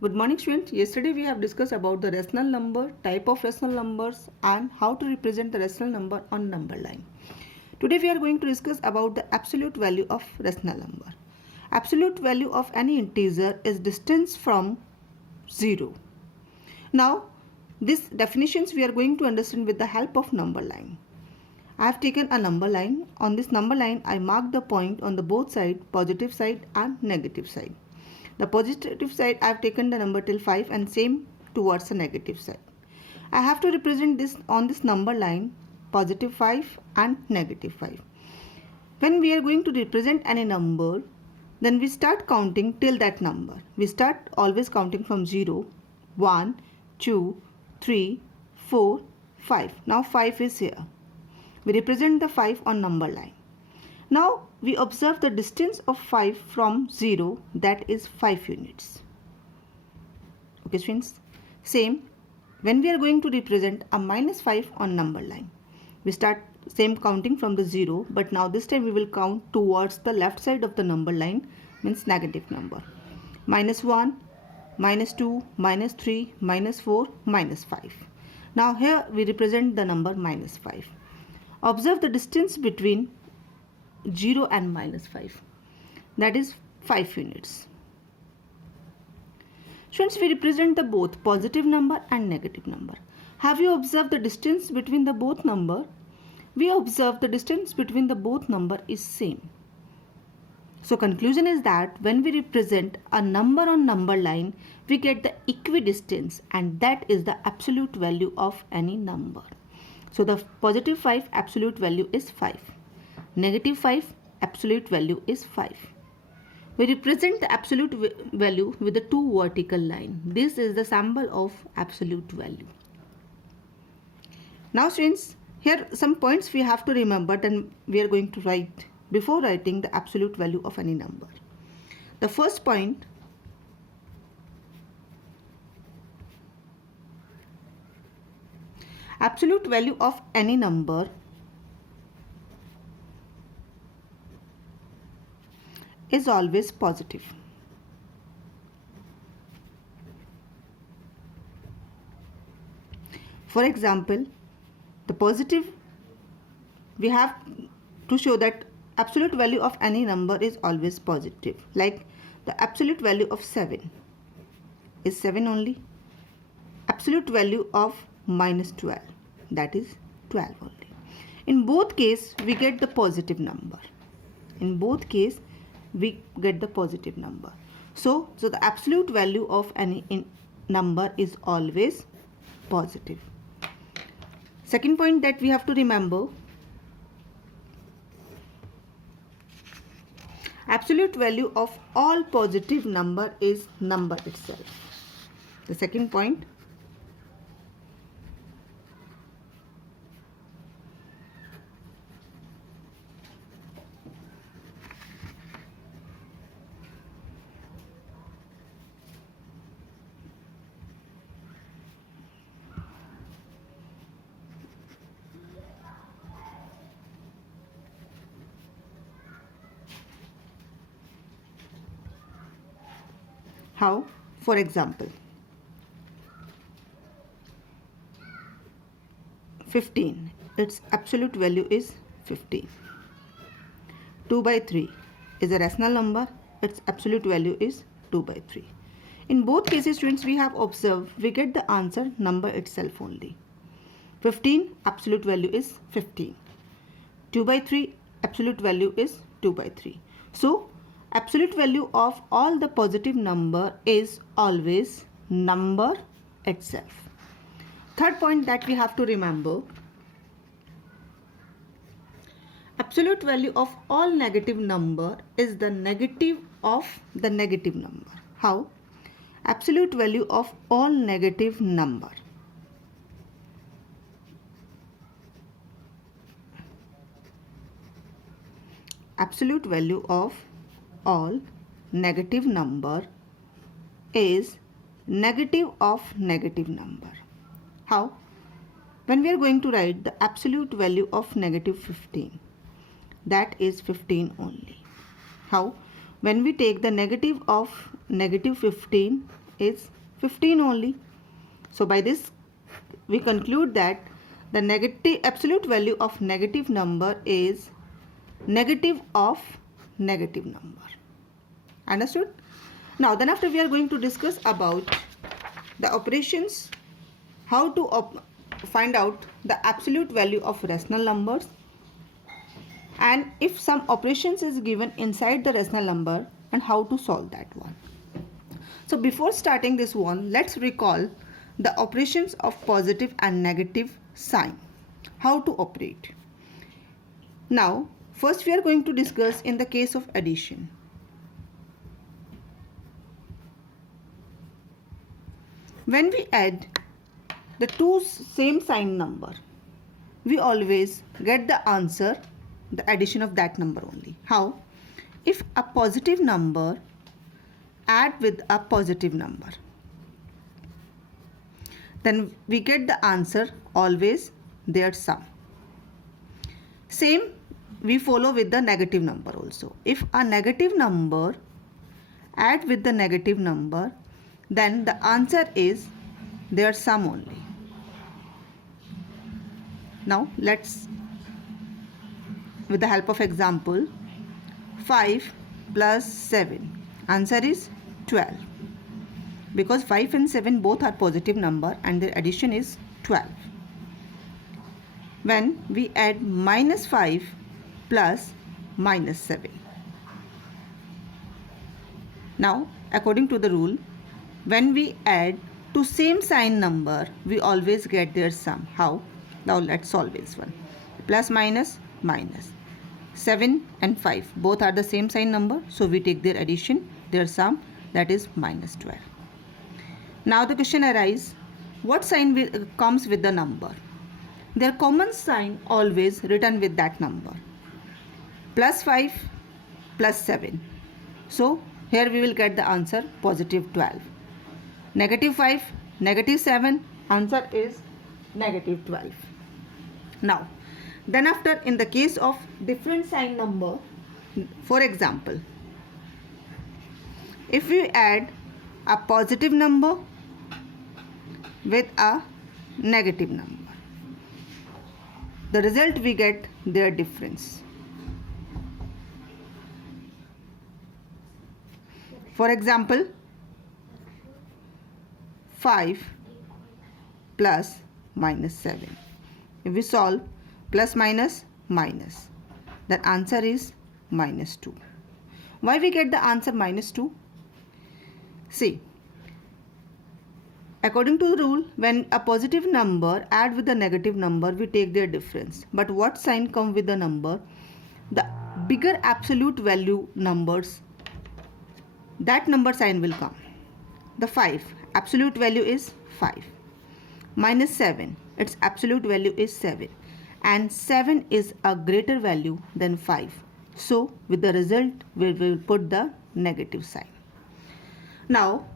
Good morning students. Yesterday we have discussed about the rational number, type of rational numbers and how to represent the rational number on number line. Today we are going to discuss about the absolute value of rational number. Absolute value of any integer is distance from 0. Now these definitions we are going to understand with the help of number line. I have taken a number line. On this number line I mark the point on the both side, positive side and negative side. The positive side I have taken the number till 5 and same towards the negative side. I have to represent this on this number line positive 5 and negative 5. When we are going to represent any number, then we start counting till that number. We start always counting from 0, 1, 2, 3, 4, 5. Now 5 is here. We represent the 5 on number line. Now we observe the distance of 5 from 0, that is 5 units. Okay friends, same when we are going to represent a minus 5 on number line. We start same counting from the 0, but now this time we will count towards the left side of the number line, means negative number. Minus 1, minus 2, minus 3, minus 4, minus 5. Now here we represent the number minus 5. Observe the distance between 0 and minus 5, that is 5 units. Students, we represent the both positive number and negative number. Have you observed the distance between the both number? We observe the distance between the both number is same. So conclusion is that when we represent a number on number line, we get the equidistance, and that is the absolute value of any number. So the positive 5 absolute value is 5. Negative 5 absolute value is 5. We represent the absolute value with the two vertical line. This is the symbol of absolute value. Now students, here some points we have to remember, then we are going to write before writing the absolute value of any number. The first point, absolute value of any number is always positive. For example, the positive, we have to show that absolute value of any number is always positive. Like the absolute value of 7 is 7 only. Absolute value of minus 12, that is 12 only. In both cases we get the positive number. In both cases we get the positive number. So the absolute value of any number is always positive. Second point that we have to remember, absolute value of all positive number is number itself. The second point, how? For example, 15, its absolute value is 15. 2 by 3 is a rational number, its absolute value is 2 by 3. In both cases students, we have observed we get the answer number itself only. 15 absolute value is 15. 2 by 3 absolute value is 2 by 3. So absolute value of all the positive number is always number itself. Third point that we have to remember, absolute value of all negative number is the negative of the negative number. How? Absolute value of all negative number. Absolute value of all negative number is negative of negative number. How? When we are going to write the absolute value of negative 15, that is 15 only. How? When we take the negative of negative 15 is 15 only. So by this we conclude that the negative absolute value of negative number is negative of negative number. Understood? Now then after we are going to discuss about the operations, how to find out the absolute value of rational numbers, and if some operations is given inside the rational number and how to solve that one. So before starting this one, let's recall the operations of positive and negative sign, how to operate. Now first we are going to discuss in the case of addition. When we add the two same sign number, we always get the answer, the addition of that number only. How? If a positive number add with a positive number, then we get the answer always their sum. Same we follow with the negative number also. If a negative number add with the negative number, then the answer is their sum only. Now let's, with the help of example, 5 plus 7, answer is 12, because 5 and 7 both are positive number and their addition is 12. When we add minus 5 plus minus 7. Now according to the rule, when we add two same sign number, we always get their sum. How? Now let's solve this one. Plus minus minus. 7 and 5 both are the same sign number, so we take their addition, their sum, that is minus 12. Now the question arises, what sign comes with the number? Their common sign always written with that number. Plus 5 plus 7. So here we will get the answer positive 12. Negative 5, negative 7, answer is negative 12. Now then after, in the case of different sign number, for example, if we add a positive number with a negative number, the result we get their difference. For example, 5 plus minus 7. If we solve plus minus minus, the answer is minus 2. Why we get the answer minus 2? See, according to the rule, when a positive number add with a negative number, we take their difference. But what sign come with the number? The bigger absolute value numbers, that number sign will come. The 5, absolute value is 5. Minus 7, its absolute value is 7. And 7 is a greater value than 5. So with the result, we will put the negative sign. Now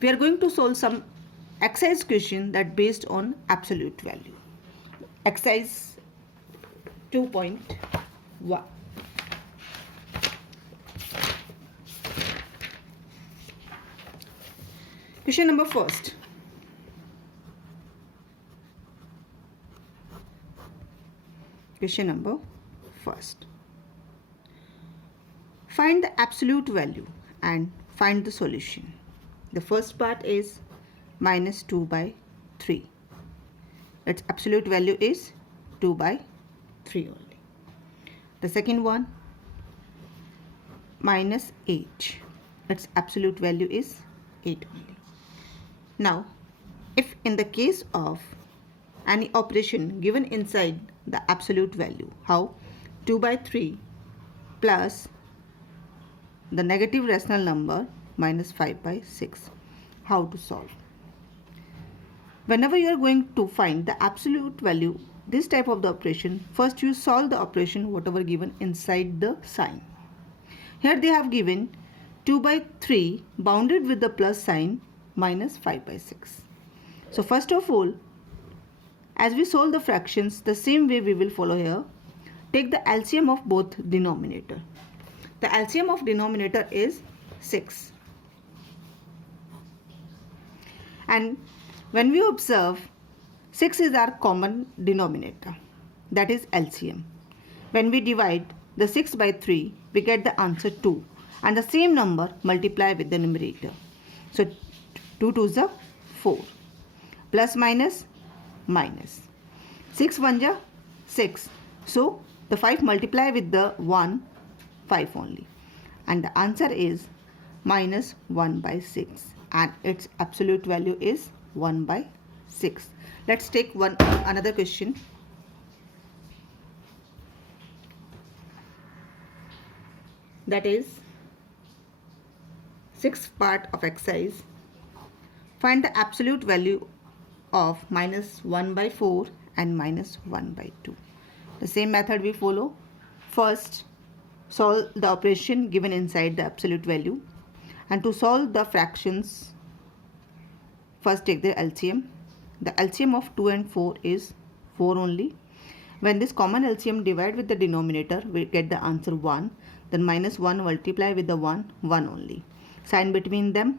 we are going to solve some exercise question that based on absolute value. Exercise 2.1. Question number first. Question number first. Find the absolute value and find the solution. The first part is minus 2 by 3. Its absolute value is 2 by 3 only. The second one, minus 8. Its absolute value is 8 only. Now, if in the case of any operation given inside the absolute value, how? 2 by 3 plus the negative rational number minus 5 by 6. How to solve? Whenever you are going to find the absolute value, this type of the operation, first you solve the operation whatever given inside the sign. Here they have given 2 by 3 bounded with the plus sign minus 5 by 6. So first of all, as we solve the fractions, the same way we will follow here. Take the LCM of both denominator. The LCM of denominator is 6. And when we observe, 6 is our common denominator, that is LCM. When we divide the 6 by 3, we get the answer 2, and the same number multiply with the numerator. So 2 2s are 4, plus minus minus, 6 1s are 6. So the 5 multiply with the 1, 5 only, and the answer is minus 1 by 6, and its absolute value is 1 by 6. Let's take another question. That is 6th part of exercise. Find the absolute value of minus 1 by 4 and minus 1 by 2. The same method we follow. First, solve the operation given inside the absolute value. And to solve the fractions, first take the LCM. The LCM of 2 and 4 is 4 only. When this common LCM divide with the denominator, we get the answer 1. Then minus 1 multiply with the 1 only. Sign between them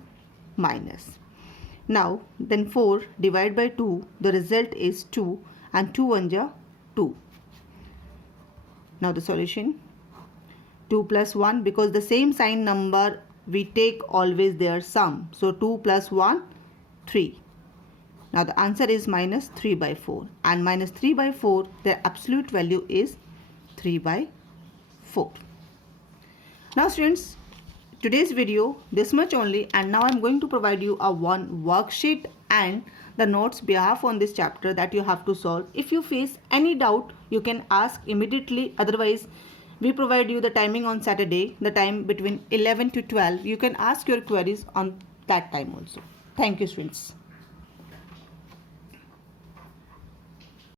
minus. Now then 4 divide by 2, the result is 2, and 2 1s are 2. Now the solution, 2 plus 1, because the same sign number we take always their sum. So 2 plus 1, 3. Now the answer is minus 3 by 4, and minus 3 by 4, their absolute value is 3 by 4. Now students, today's video this much only, and now I'm going to provide you a one worksheet and the notes behalf on this chapter that you have to solve. If you face any doubt, you can ask immediately. Otherwise, we provide you the timing on Saturday, the time between 11 to 12. You can ask your queries on that time also. Thank you, students.